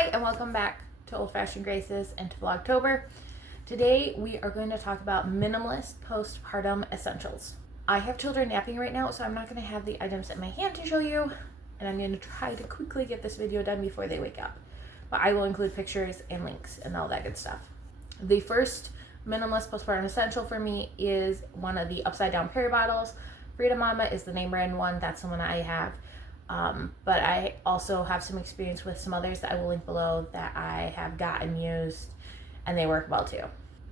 Hi, and welcome back to Old Fashioned Graces and to Vlogtober. Today we are going to talk about minimalist postpartum essentials. I have children napping right now, so I'm not going to have the items in my hand to show you, and I'm going to try to quickly get this video done before they wake up. But I will include pictures and links and all that good stuff. The first minimalist postpartum essential for me is one of the upside down Perry bottles. Freedom Mama is the name brand one. That's the one I have. But I also have some experience with some others that I will link below that I have gotten used, and they work well too.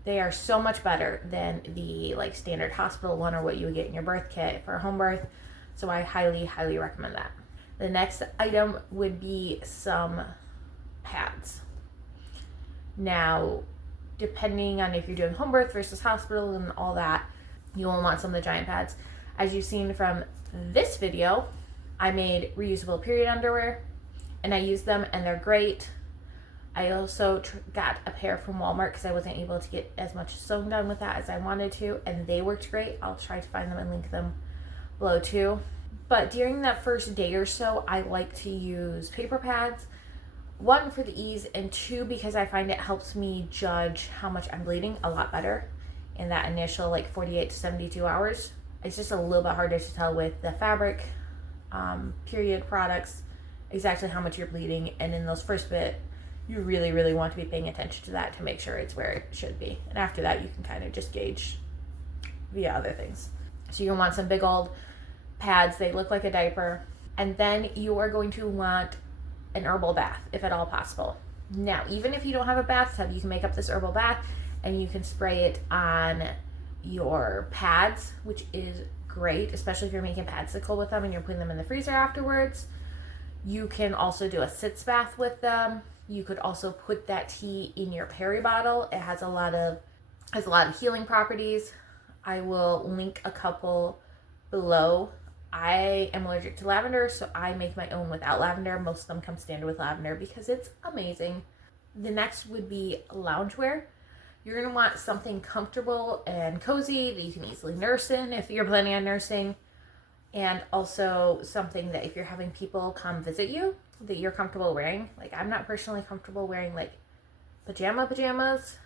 They are so much better than the standard hospital one or what you would get in your birth kit for a home birth. So I highly recommend that. The next item would be some pads. Now, depending on if you're doing home birth versus hospital and all that, you will want some of the giant pads. As you've seen from this video, I made reusable period underwear, and I use them, and they're great. I also got a pair from Walmart because I wasn't able to get as much sewing done with that as I wanted to, and they worked great. I'll try to find them and link them below too. But during that first day or so, I like to use paper pads. One, for the ease, and two, because I find it helps me judge how much I'm bleeding a lot better in that initial 48 to 72 hours. It's just a little bit harder to tell with the fabric period products exactly how much you're bleeding, and in those first bit you really want to be paying attention to that to make sure it's where it should be, and after that you can kind of just gauge via other things. So you're going to want some big old pads. They look like a diaper. And then you are going to want an herbal bath if at all possible. Now, even if you don't have a bathtub, you can make up this herbal bath and you can spray it on your pads, which is great, especially if you're making patsicle with them and you're putting them in the freezer afterwards. You can also do a sitz bath with them. You could also put that tea in your Perry bottle. It has a lot of healing properties. I will link a couple below. I am allergic to lavender, so I make my own without lavender. Most of them come standard with lavender because it's amazing. The next would be loungewear. You're going to want something comfortable and cozy that you can easily nurse in if you're planning on nursing. And also something that if you're having people come visit you, that you're comfortable wearing. I'm not personally comfortable wearing pajamas,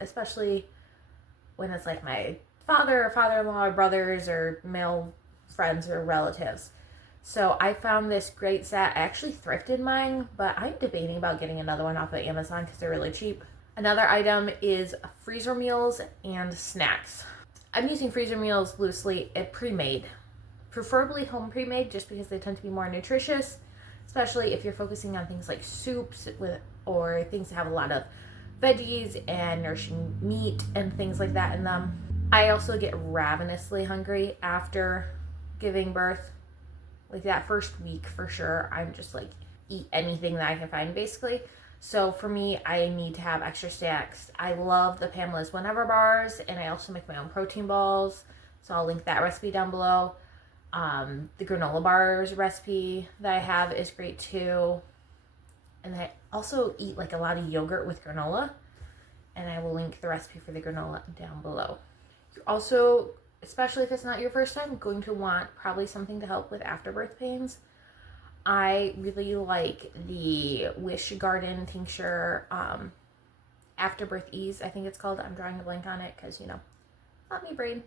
especially when it's my father or father-in-law or brothers or male friends or relatives. So I found this great set. I actually thrifted mine, but I'm debating about getting another one off of Amazon because they're really cheap. Another item is freezer meals and snacks. I'm using freezer meals loosely at pre-made, preferably home pre-made, just because they tend to be more nutritious, especially if you're focusing on things like soups or things that have a lot of veggies and nourishing meat and things like that in them. I also get ravenously hungry after giving birth. That first week for sure, I'm just eat anything that I can find basically. So for me, I need to have extra snacks. I love the Pamela's Whenever bars, and I also make my own protein balls. So I'll link that recipe down below. The granola bars recipe that I have is great too. And I also eat a lot of yogurt with granola, and I will link the recipe for the granola down below. You're also, especially if it's not your first time, going to want probably something to help with afterbirth pains. I really like the Wish Garden tincture, Afterbirth Ease, I think it's called. I'm drawing a blank on it because, not me brain.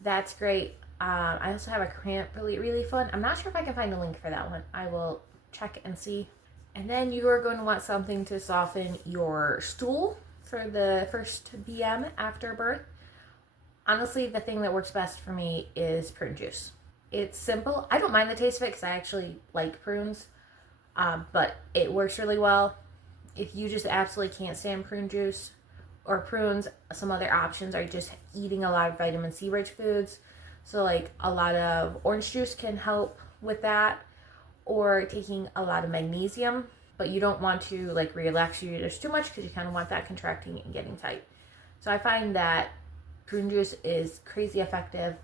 That's great. I also have a cramp really fun. I'm not sure if I can find a link for that one. I will check and see. And then you are going to want something to soften your stool for the first BM after birth. Honestly, the thing that works best for me is prune juice. It's simple. I don't mind the taste of it because I actually like prunes, but it works really well. If you just absolutely can't stand prune juice or prunes, some other options are just eating a lot of vitamin C rich foods. So a lot of orange juice can help with that, or taking a lot of magnesium, but you don't want to relax your uterus too much because you kind of want that contracting and getting tight. So I find that prune juice is crazy effective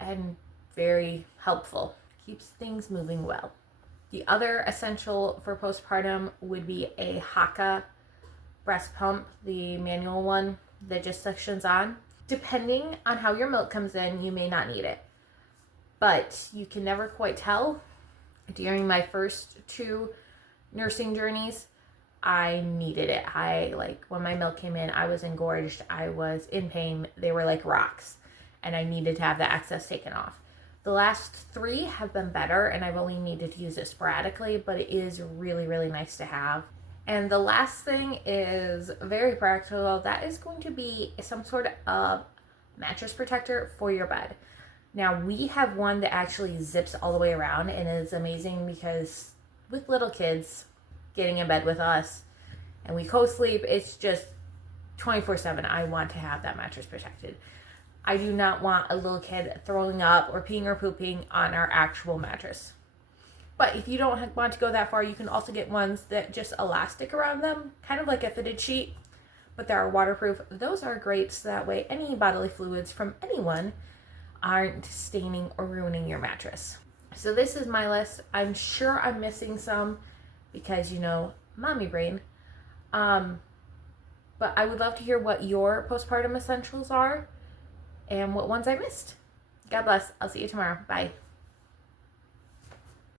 and very helpful. Keeps things moving well. The other essential for postpartum would be a Haka breast pump, the manual one that just suctions on. Depending on how your milk comes in, you may not need it, but you can never quite tell. During my first 2 nursing journeys, I needed it. When my milk came in, I was engorged, I was in pain, they were like rocks, and I needed to have the excess taken off. The last 3 have been better, and I've only needed to use it sporadically, but it is really, really nice to have. And the last thing is very practical. That is going to be some sort of mattress protector for your bed. Now, we have one that actually zips all the way around, and is amazing because with little kids getting in bed with us and we co-sleep, it's just 24/7. I want to have that mattress protected. I do not want a little kid throwing up or peeing or pooping on our actual mattress. But if you don't want to go that far, you can also get ones that just elastic around them, kind of like a fitted sheet, but they are waterproof. Those are great, so that way any bodily fluids from anyone aren't staining or ruining your mattress. So this is my list. I'm sure I'm missing some because, mommy brain. But I would love to hear what your postpartum essentials are and what ones I missed. God bless. I'll see you tomorrow. Bye.